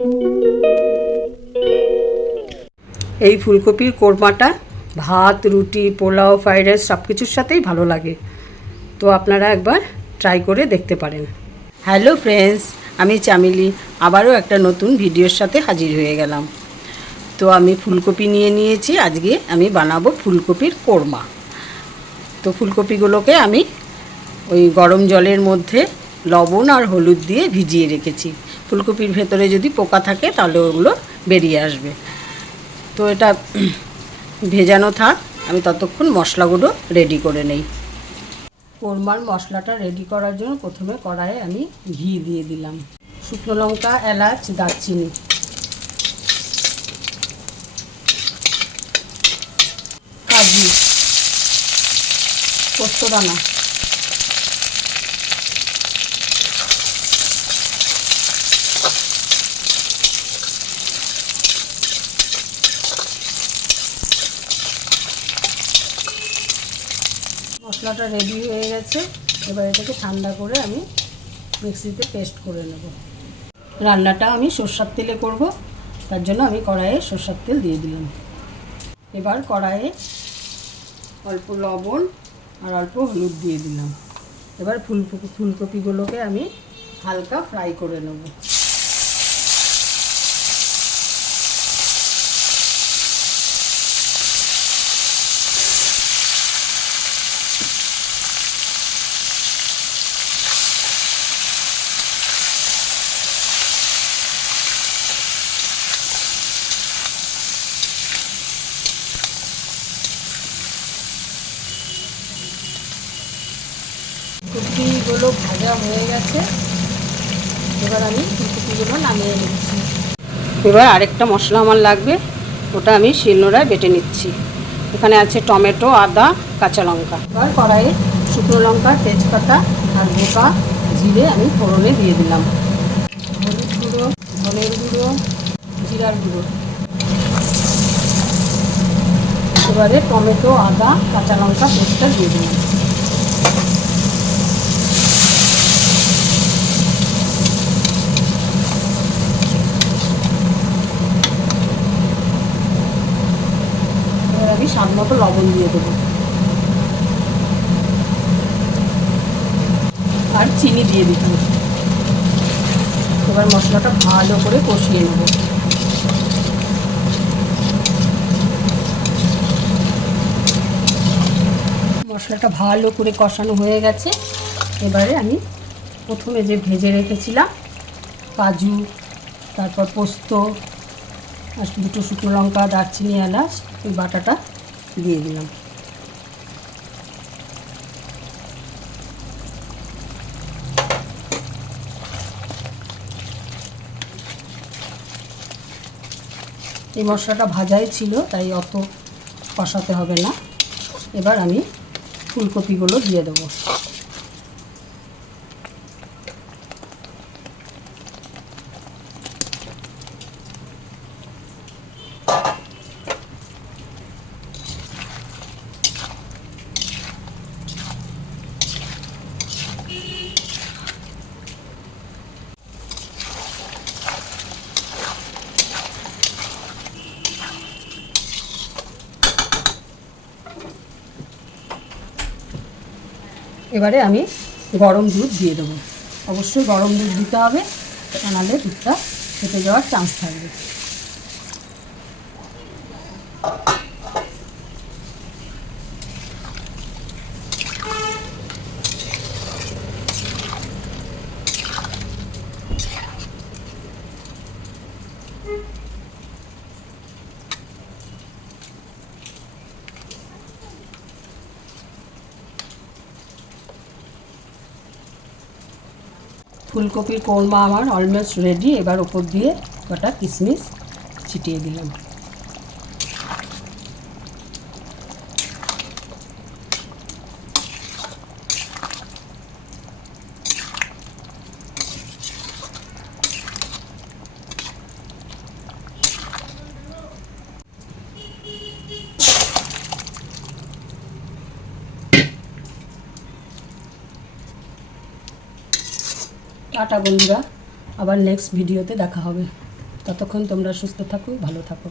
এই ফুলকপির কোরমাটা ভাত, রুটি, পোলাও, ফ্রাইড রাইস সব কিছুর সাথেই ভালো লাগে। তো আপনারা একবার ট্রাই করে দেখতে পারেন। হ্যালো ফ্রেন্ডস, আমি চামেলি আবারও একটা নতুন ভিডিওর সাথে হাজির হয়ে গেলাম। তো আমি ফুলকপি নিয়ে নিয়েছি, আজকে আমি বানাবো ফুলকপির কোরমা। তো ফুলকপিগুলোকে আমি ওই গরম জলের মধ্যে লবণ আর হলুদ দিয়ে ভিজিয়ে রেখেছি। ফুলকপির ভেতরে যদি পোকা থাকে তাহলে ওগুলো বেরিয়ে আসবে। তো এটা ভেজানো থাক, আমি ততক্ষণ মশলাগুলো রেডি করে নেই। কোরমার মশলাটা রেডি করার জন্য প্রথমে কড়াইয়ে আমি ঘি দিয়ে দিলাম, শুকনো লঙ্কা, এলাচ, দারচিনি, কাজু, পোস্তদানা, মশলাটা রেডি হয়ে গেছে। এবার এটাকে ঠান্ডা করে আমি মিক্সিতে পেস্ট করে নেব। রান্নাটা আমি সরষের তেলে করব, তার জন্য আমি কড়াইয়ে সরষের তেল দিয়ে দিলাম। এবার কড়াইয়ে অল্প লবণ আর অল্প হলুদ দিয়ে দিলাম। এবার ফুলকপিগুলোকে আমি হালকা ফ্রাই করে নেব। ফুলকপিগুলো ভাজা হয়ে গেছে, এবার আমি ফুলকপিগুলো নামিয়ে নিচ্ছি। এবার আরেকটা মশলা আমার লাগবে, ওটা আমি শিলনোড়ায় বেটে নিচ্ছি। এখানে আছে টমেটো, আদা, কাঁচা লঙ্কা। এবার কড়াইয়ে শুকনো লঙ্কা, তেজপাতা আর গোটা জিরে আমি ফোড়নে দিয়ে দিলাম। হলুদ গুঁড়ো, ধনের গুঁড়ো, জিরার গুঁড়ো। এবারে টমেটো, আদা, কাঁচা লঙ্কা পেস্টটা দিয়ে দিলাম। আমি স্বাদ মতো লবণ দিয়ে দেবো আর চিনি দিয়ে দিতে হবে। এবার মশলাটা ভালো করে কষিয়ে নেব। মশলাটা ভালো করে কষানো হয়ে গেছে। এবারে আমি প্রথমে যে ভেজে রেখেছিলাম কাজু, তারপর পোস্ত আর দুটো শুকনো লঙ্কা, দারচিনি, এলাচ, ওই বাটাটা দিয়ে দিলাম। এই মশলাটা ভাজাই ছিল, তাই অত কষাতে হবে না। এবার আমি ফুলকপিগুলো দিয়ে দেবো। এবারে আমি গরম দুধ দিয়ে দেবো। অবশ্যই গরম দুধ দিতে হবে, নাহলে দুধটা ফেটে যাওয়ার চান্স থাকবে। ফুলকপির কোরমা আমার অলমোস্ট রেডি। এবার ওপর দিয়ে কটা কিশমিশ ছিটিয়ে দিলাম। টাটা বন্ধুরা, আবার নেক্সট ভিডিওতে দেখা হবে। ততক্ষণ তোমরা সুস্থ থাকো, ভালো থাকো।